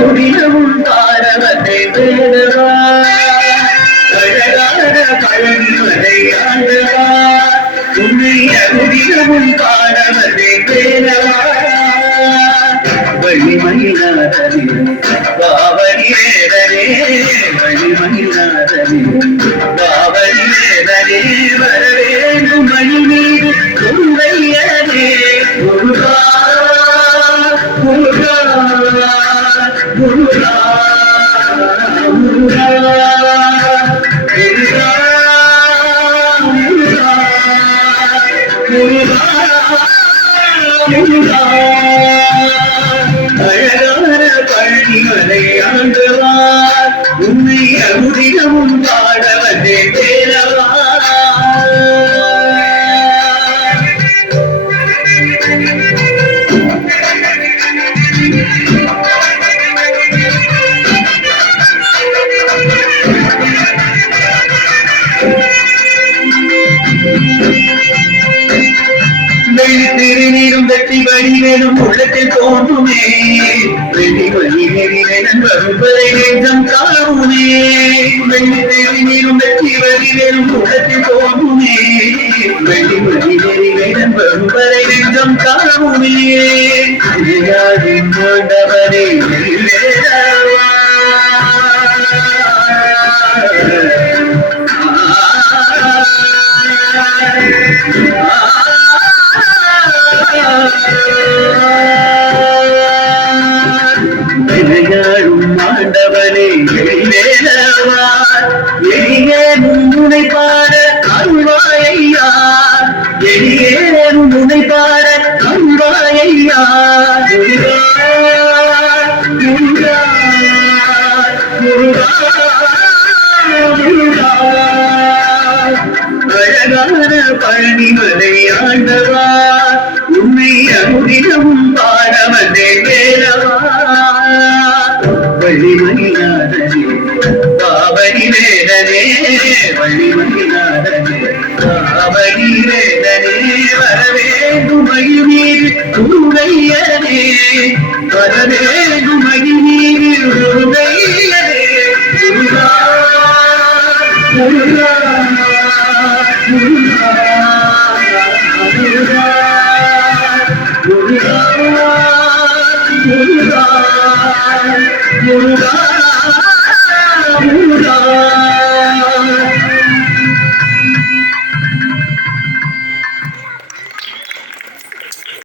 முடியவும் பாரவத்தை வேடவா அழகான பழனிமலை ஆண்டவா உன்னை முடியவும் பாரவத்தை வேடவா வழிமயிலாதனே பாவனி வேதனே வழிமயிலாதனே பாவனி வேதனே வரவேண்டும் மணி மீது உண்மையனே முருகா முருகா முருகா முருகா முருகா முருகா முருகா அழகான பழனிமலை ஆண்டவா உன்னை அமுதினமும் பாட வந்தேன் தேரவா திருநீரும் வெற்றி வழிவேலும் உள்ளத்தில் தோன்றுமே வெள்ளி வழி நெறிவேலன் வருவதை நெஞ்சம் காணுமே வெள்ளி திருநீரும் வெற்றி வழிவேலும் உள்ளத்தில் தோன்றுமே வெள்ளி வழி நெறிவேலன் வருவதை நெஞ்சம் காணுமே ஆண்டவனே விளையாடும் ஆண்டவனே வேலவா எளியே முன்னுனை பாட அருள்வாயையா எளியே முன்னுனை பாட அருள்வாயையா முருகா முருகா முருகா முருகா அழகான பழனிமலை ஆண்டவா உன்னை அமுதினமும் பாட வந்தேன் வேலவா வழிமயிலாதனே பாவனி வேதனே வழிமயிலாதனே பாவனி வேதனே வரவேண்டும் மகிழ்நீர் உருகையனே வரவேண்டும் மகிழ்நீர் உருகையனே முருகா முருகா முருகா முருகா முருகா முருகா முருகா முருகா